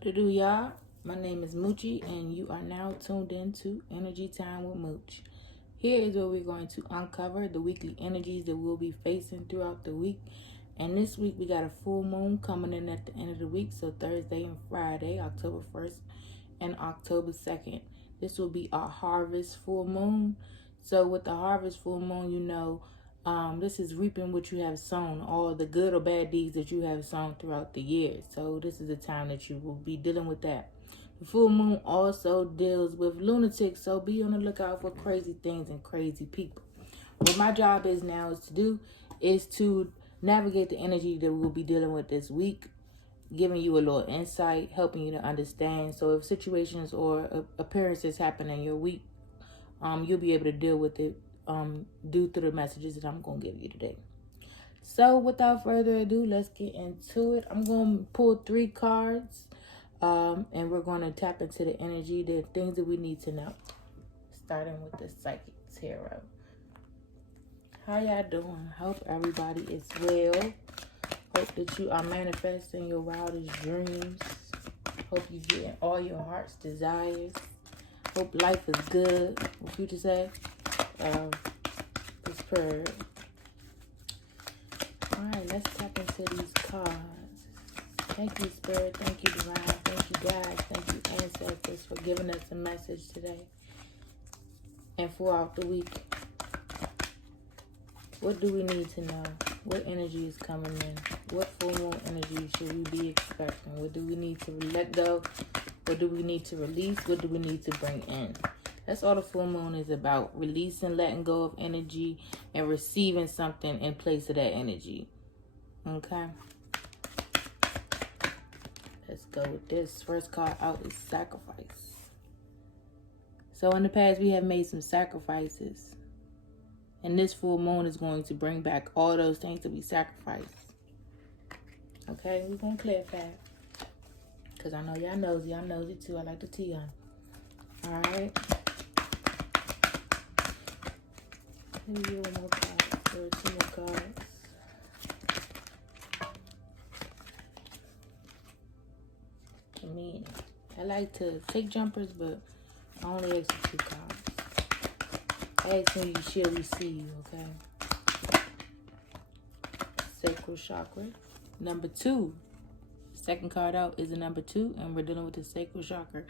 What it do, y'all? My name is Moochie, and you are now tuned into Energy Time with Mooch. Here is where we're going to uncover the weekly energies that we'll be facing throughout the week. And this week, we got a full moon coming in at the end of the week, so Thursday and Friday, October 1st and October 2nd. This will be our harvest full moon. So with the harvest full moon, this is reaping what you have sown, all the good or bad deeds that you have sown throughout the year. So this is the time that you will be dealing with that. The full moon also deals with lunatics, so be on the lookout for crazy things and crazy people. What my job is now is to navigate the energy that we'll be dealing with this week, giving you a little insight, helping you to understand. So if situations or appearances happen in your week, you'll be able to deal with it due to the messages that I'm going to give you today. So without further ado, let's get into it. I'm going to pull 3 cards, and we're going to tap into the energy, the things that we need to know. Starting with the Psychic Tarot. How y'all doing? Hope everybody is well. Hope that you are manifesting your wildest dreams. Hope you getting all your heart's desires. Hope life is good. What you just say? This prayer. Alright, let's tap into these cards. Thank you, Spirit. Thank you, Divine. Thank you, guys. Thank you, Ancestors, for giving us a message today and throughout the week. What do we need to know? What energy is coming in? What full moon energy should we be expecting? What do we need to let go? What do we need to release? What do we need to bring in? That's all the full moon is about. Releasing, letting go of energy, and receiving something in place of that energy. Okay? Let's go with this. First card out is sacrifice. So in the past, we have made some sacrifices. And this full moon is going to bring back all those things that we sacrificed. Okay? We're going to clarify. Because I know y'all nosy. I'm nosy too. I like the tea on. Alright? Maybe one more card. Or 2 more cards. I like to take jumpers, but I only ask for 2 cards. I ask when you shall receive, okay? Sacral chakra. Number 2. Second card out is the number 2, and we're dealing with the sacral chakra.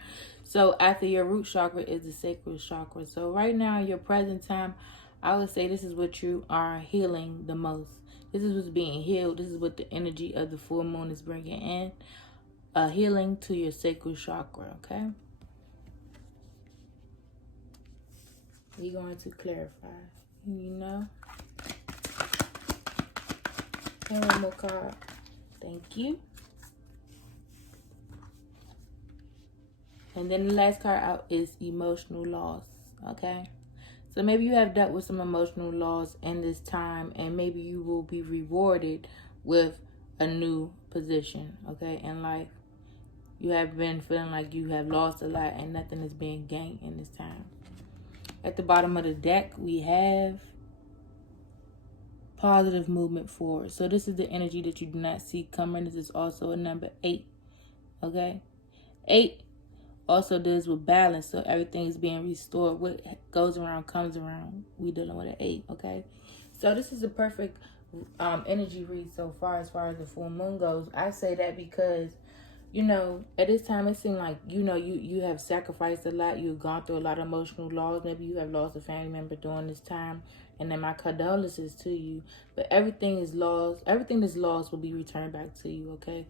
So after your root chakra is the sacral chakra. So right now, in your present time, I would say this is what you are healing the most. This is what's being healed. This is what the energy of the full moon is bringing in. A healing to your sacral chakra, okay? We're going to clarify, And one more card. Thank you. And then the last card out is emotional loss, okay? So maybe you have dealt with some emotional loss in this time, and maybe you will be rewarded with a new position, okay, in life. You have been feeling like you have lost a lot and nothing is being gained in this time. At the bottom of the deck, we have positive movement forward. So this is the energy that you do not see coming. This is also a number 8, okay? 8 also deals with balance, so everything is being restored. What goes around comes around. We dealing with an 8, okay? So this is a perfect energy read so far as the full moon goes. I say that because at this time, it seems like, you have sacrificed a lot. You've gone through a lot of emotional loss. Maybe you have lost a family member during this time. And then my condolences to you. But everything is lost. Everything that's lost will be returned back to you, okay?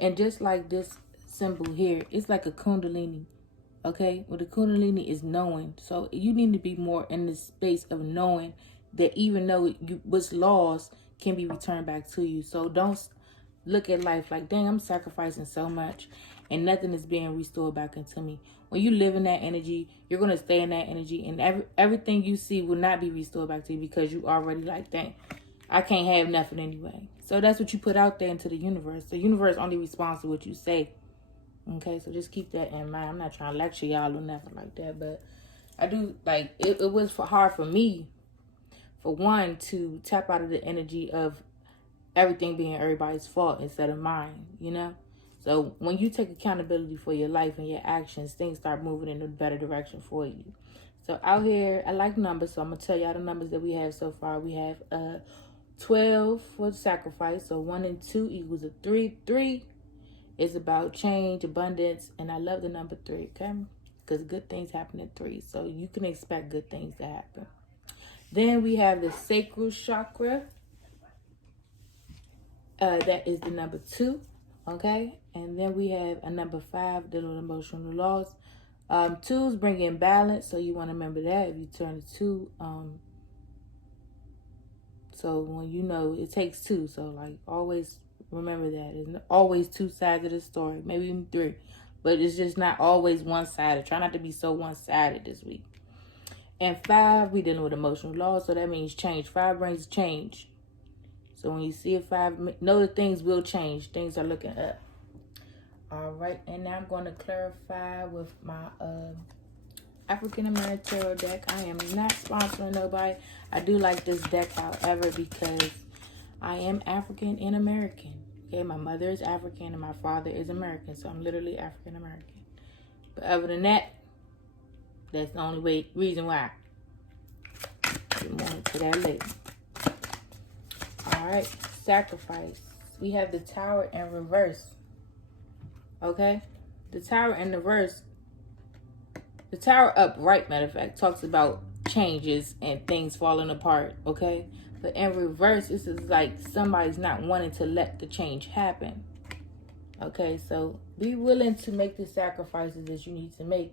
And just like this symbol here, it's like a kundalini, okay? Well, the kundalini is knowing. So you need to be more in the space of knowing that even though what's lost can be returned back to you. So don't look at life like, dang, I'm sacrificing so much and nothing is being restored back into me. When you live in that energy, you're going to stay in that energy, and everything you see will not be restored back to you because you already like, dang, I can't have nothing anyway. So that's what you put out there into the universe. The universe only responds to what you say. Okay, so just keep that in mind. I'm not trying to lecture y'all or nothing like that, but I do, like, it was hard for me, for one, to tap out of the energy of everything being everybody's fault instead of mine, So when you take accountability for your life and your actions, things start moving in a better direction for you. So out here, I like numbers, so I'm going to tell y'all the numbers that we have so far. We have 12 for the sacrifice. So 1 and 2 equals a 3. 3 is about change, abundance, and I love the number 3, okay? Because good things happen at 3, so you can expect good things to happen. Then we have the sacral chakra. That is the number 2, okay? And then we have a number 5, the emotional laws. 2s bring in balance, so you want to remember that if you turn to 2. So when you know it takes 2, so like always remember that. It's always 2 sides of the story, maybe even 3. But it's just not always one-sided. Try not to be so one-sided this week. And 5, we dealing with emotional laws, so that means change. 5 brings change. So when you see a 5, know that things will change. Things are looking up. All right, and now I'm going to clarify with my African American Tarot deck. I am not sponsoring nobody. I do like this deck, however, because I am African and American. Okay, my mother is African and my father is American, so I'm literally African American. But other than that, that's the only reason why. Get more into that later. All right, sacrifice. We have the Tower in reverse. Okay, the Tower in reverse. The Tower upright, matter of fact, talks about changes and things falling apart. Okay, but in reverse, this is like somebody's not wanting to let the change happen. Okay, so be willing to make the sacrifices that you need to make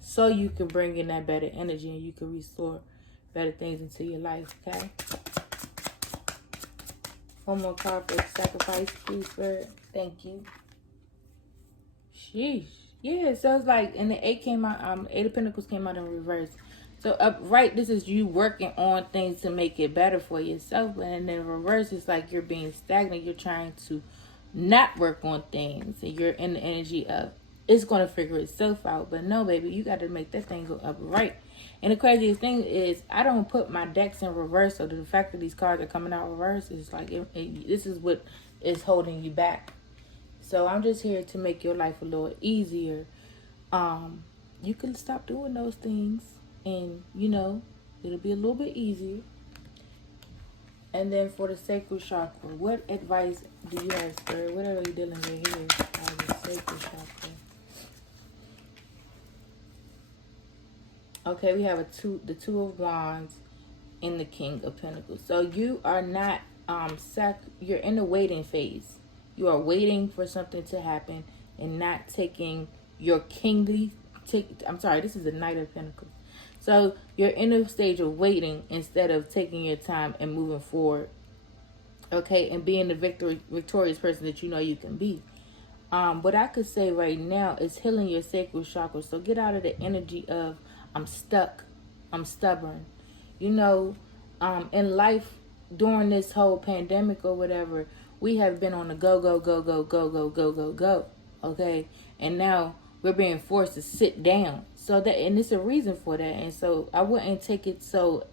so you can bring in that better energy and you can restore better things into your life. Okay. One more card for sacrifice, please, Spirit. Thank you. Sheesh. Yeah, so it's like, and the 8 came out, 8 of Pentacles came out in reverse. So upright, this is you working on things to make it better for yourself. And then reverse is like you're being stagnant. You're trying to not work on things. And you're in the energy of, it's going to figure itself out. But no, baby, you got to make that thing go upright. And the craziest thing is, I don't put my decks in reverse. So the fact that these cards are coming out reverse is like, this is what is holding you back. So I'm just here to make your life a little easier. You can stop doing those things and, you know, it'll be a little bit easier. And then for the sacral chakra, what advice do you have, Spirit? What are you dealing with here? The sacral chakra. Okay, we have the 2 of Wands and the King of Pentacles. So you are not you're in the waiting phase. You are waiting for something to happen and not taking your this is the Knight of Pentacles. So you're in a stage of waiting instead of taking your time and moving forward. Okay, and being the victorious person that you know you can be. What I could say right now is healing your sacral chakra. So get out of the energy of I'm stuck, I'm stubborn. You know, in life during this whole pandemic or whatever, we have been on the go, go, go, go, go, go, go, go, go. Okay, and now we're being forced to sit down. So that, and it's a reason for that. And so I wouldn't take it so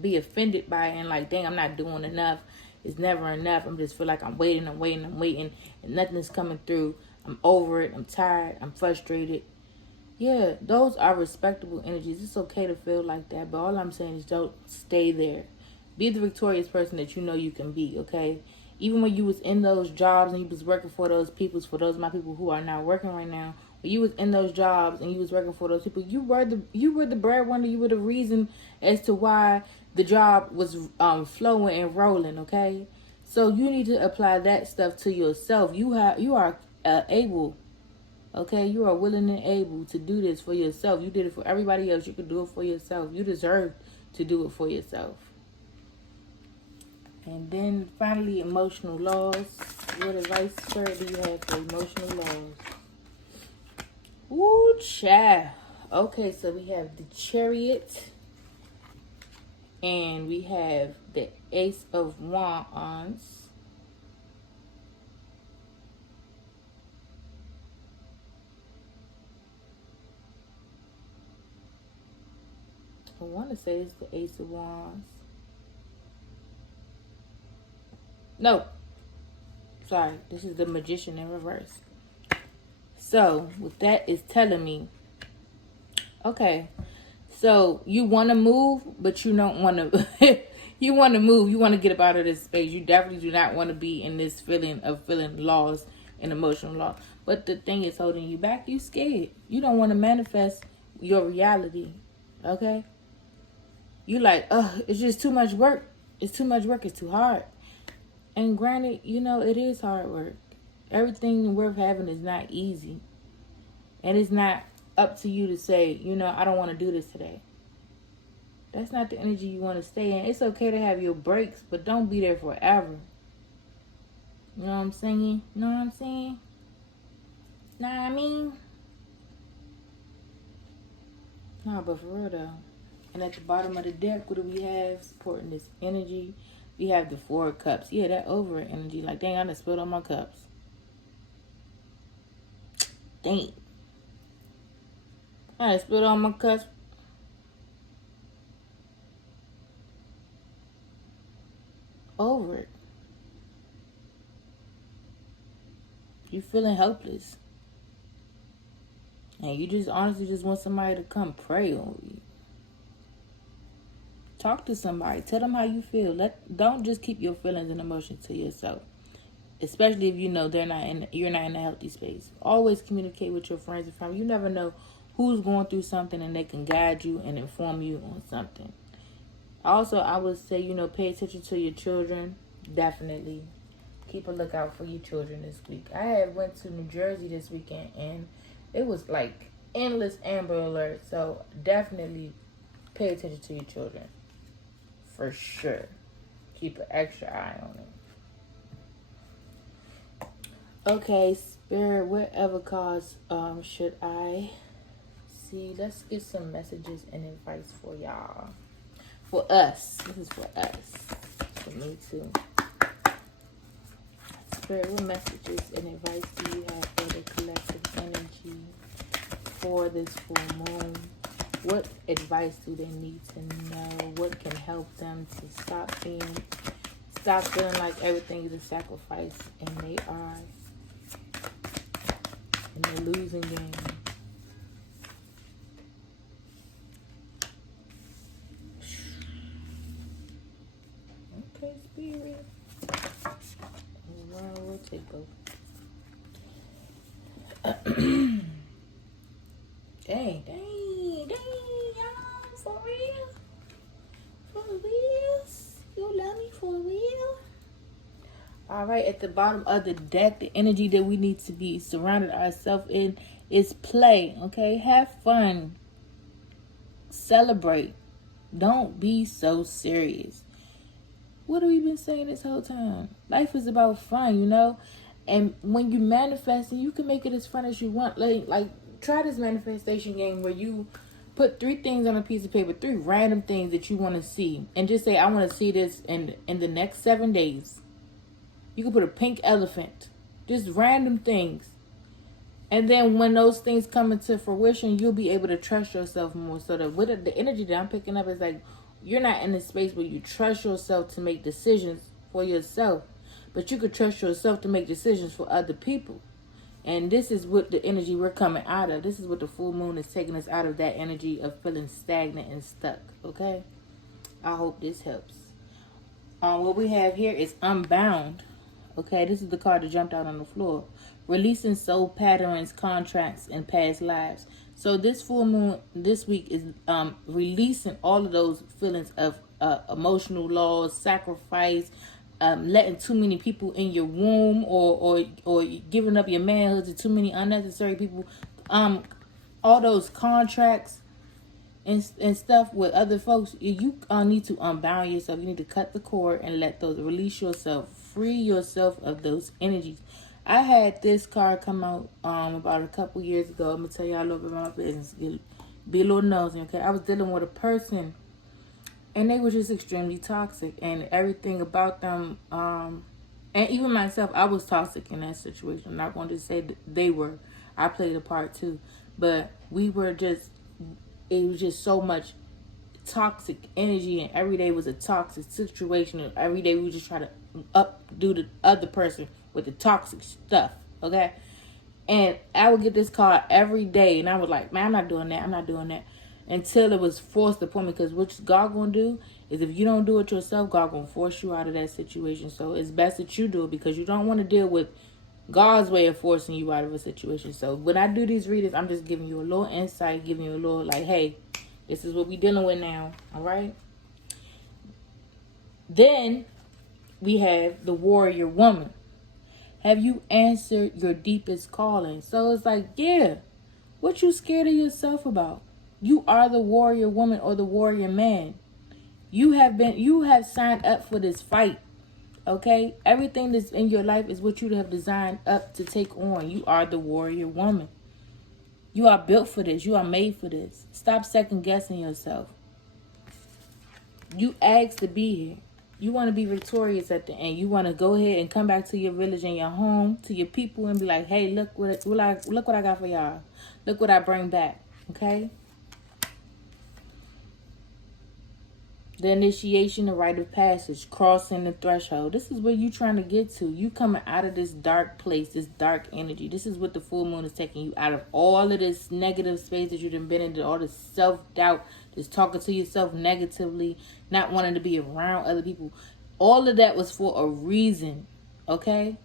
be offended by it and like, dang, I'm not doing enough. It's never enough. I'm just feel like I'm waiting, and nothing's coming through. I'm over it. I'm tired. I'm frustrated. Yeah, those are respectable energies. It's okay to feel like that, but all I'm saying is don't stay there. Be the victorious person that you know you can be, okay? Even when you was in those jobs and you was working for those people, for those of my people who are not working right now, when you was in those jobs and you was working for those people, you were the breadwinner. You were the reason as to why the job was flowing and rolling, okay? So you need to apply that stuff to yourself. You are able. Okay, you are willing and able to do this for yourself. You did it for everybody else. You could do it for yourself. You deserve to do it for yourself. And then finally, emotional laws. What advice, sir, do you have for emotional laws? Ooh, child. Okay, so we have the Chariot. And we have the Ace of Wands. I want to say it's the Ace of Wands. No. Sorry, this is the Magician in reverse. So, what that is telling me, okay, so you want to move, but you don't want to, you want to move, you want to get up out of this space. You definitely do not want to be in this feeling of feeling lost and emotional loss. But the thing is holding you back. You scared. You don't want to manifest your reality, okay? You like, it's just too much work. It's too much work. It's too hard. And granted, it is hard work. Everything worth having is not easy. And it's not up to you to say, I don't want to do this today. That's not the energy you want to stay in. It's okay to have your breaks, but don't be there forever. You know what I'm saying? Know what I'm saying? Know what I mean? No, but for real though. And at the bottom of the deck, what do we have supporting this energy? We have the 4 of Cups. Yeah, that over energy. Like, dang, I done spilled all my cups. Dang. I done spilled all my cups. Over it. You feeling helpless. And you just honestly just want somebody to come pray on you. Talk to somebody. Tell them how you feel. Don't just keep your feelings and emotions to yourself. Especially if you're not in a healthy space. Always communicate with your friends and family. You never know who's going through something and they can guide you and inform you on something. Also, I would say, pay attention to your children. Definitely. Keep a lookout for your children this week. I went to New Jersey this weekend and it was like endless Amber Alert. So definitely pay attention to your children. For sure. Keep an extra eye on it. Okay, Spirit, whatever cause should I see? Let's get some messages and advice for y'all. For us. This is for us. For me too. Spirit, what messages and advice do you have for the collective energy for this full moon? What advice do they need to know? What can help them to stop feeling like everything is a sacrifice and they are in the losing game? Okay, Spirit. We'll take both. Dang, y'all, for real? For real? You love me for real? Alright, at the bottom of the deck, the energy that we need to be surrounded ourselves in is play, okay? Have fun. Celebrate. Don't be so serious. What have we been saying this whole time? Life is about fun, And when you manifest, you can make it as fun as you want. Like try this manifestation game where you put 3 things on a piece of paper, 3 random things that you want to see, and just say, I want to see this in the next 7 days. You can put a pink elephant, just random things. And then when those things come into fruition, you'll be able to trust yourself more. So that with the energy that I'm picking up is like, you're not in a space where you trust yourself to make decisions for yourself, but you could trust yourself to make decisions for other people. And this is what the energy we're coming out of. This is what the full moon is taking us out of, that energy of feeling stagnant and stuck. Okay? I hope this helps. What we have here is Unbound. Okay, this is the card that jumped out on the floor. Releasing soul patterns, contracts, and past lives. So this full moon this week is releasing all of those feelings of emotional loss, sacrifice, letting too many people in your womb, or giving up your manhood to too many unnecessary people. All those contracts and stuff with other folks, you need to unbound yourself. You need to cut the cord and let those release yourself, free yourself of those energies. I had this card come out about a couple years ago. I'm gonna tell y'all a little bit about my business. Be a little nosy, okay? I was dealing with a person, and they were just extremely toxic, and everything about them. And even myself, I was toxic in that situation. I'm not going to say that they were. I played a part too, but we were just. It was just so much toxic energy, and every day was a toxic situation. And every day we just try to updo the other person with the toxic stuff, okay? And I would get this call every day, and I was like, man, I'm not doing that. I'm not doing that. Until it was forced upon me, because what God gonna do is, if you don't do it yourself, God gonna force you out of that situation. So it's best that you do it, because you don't want to deal with God's way of forcing you out of a situation. So when I do these readings, I'm just giving you a little insight, giving you a little like, hey, this is what we dealing with now. All right. Then we have the warrior woman. Have you answered your deepest calling? So it's like, yeah, what you scared of yourself about? You are the warrior woman or the warrior man. You have signed up for this fight. Okay? Everything that's in your life is what you have designed up to take on. You are the warrior woman. You are built for this. You are made for this. Stop second guessing yourself. You asked to be here. You want to be victorious at the end. You want to go ahead and come back to your village and your home, to your people, and be like, hey, look what I got for y'all. Look what I bring back. Okay? The initiation, the rite of passage, crossing the threshold. This is where you trying to get to. You coming out of this dark place, this dark energy. This is what the full moon is taking you out of. All of this negative space that you've been into, all this self-doubt, just talking to yourself negatively, not wanting to be around other people. All of that was for a reason, okay?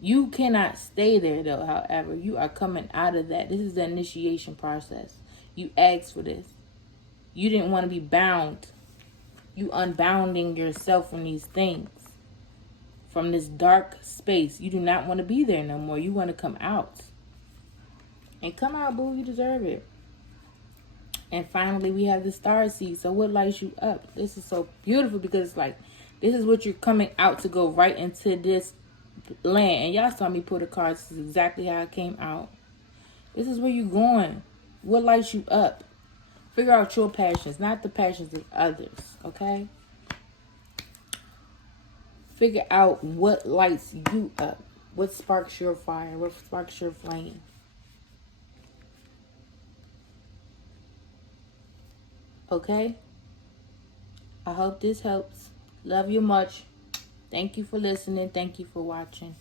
You cannot stay there, though, however. You are coming out of that. This is the initiation process. You asked for this. You didn't want to be bound. You unbounding yourself from these things. From this dark space. You do not want to be there no more. You want to come out. And come out, boo. You deserve it. And finally, we have the star seed. So what lights you up? This is so beautiful, because it's like, this is what you're coming out to go right into this land. And y'all saw me pull the cards. This is exactly how it came out. This is where you're going. What lights you up? Figure out your passions, not the passions of others, okay? Figure out what lights you up. What sparks your fire? What sparks your flame? Okay? I hope this helps. Love you much. Thank you for listening. Thank you for watching.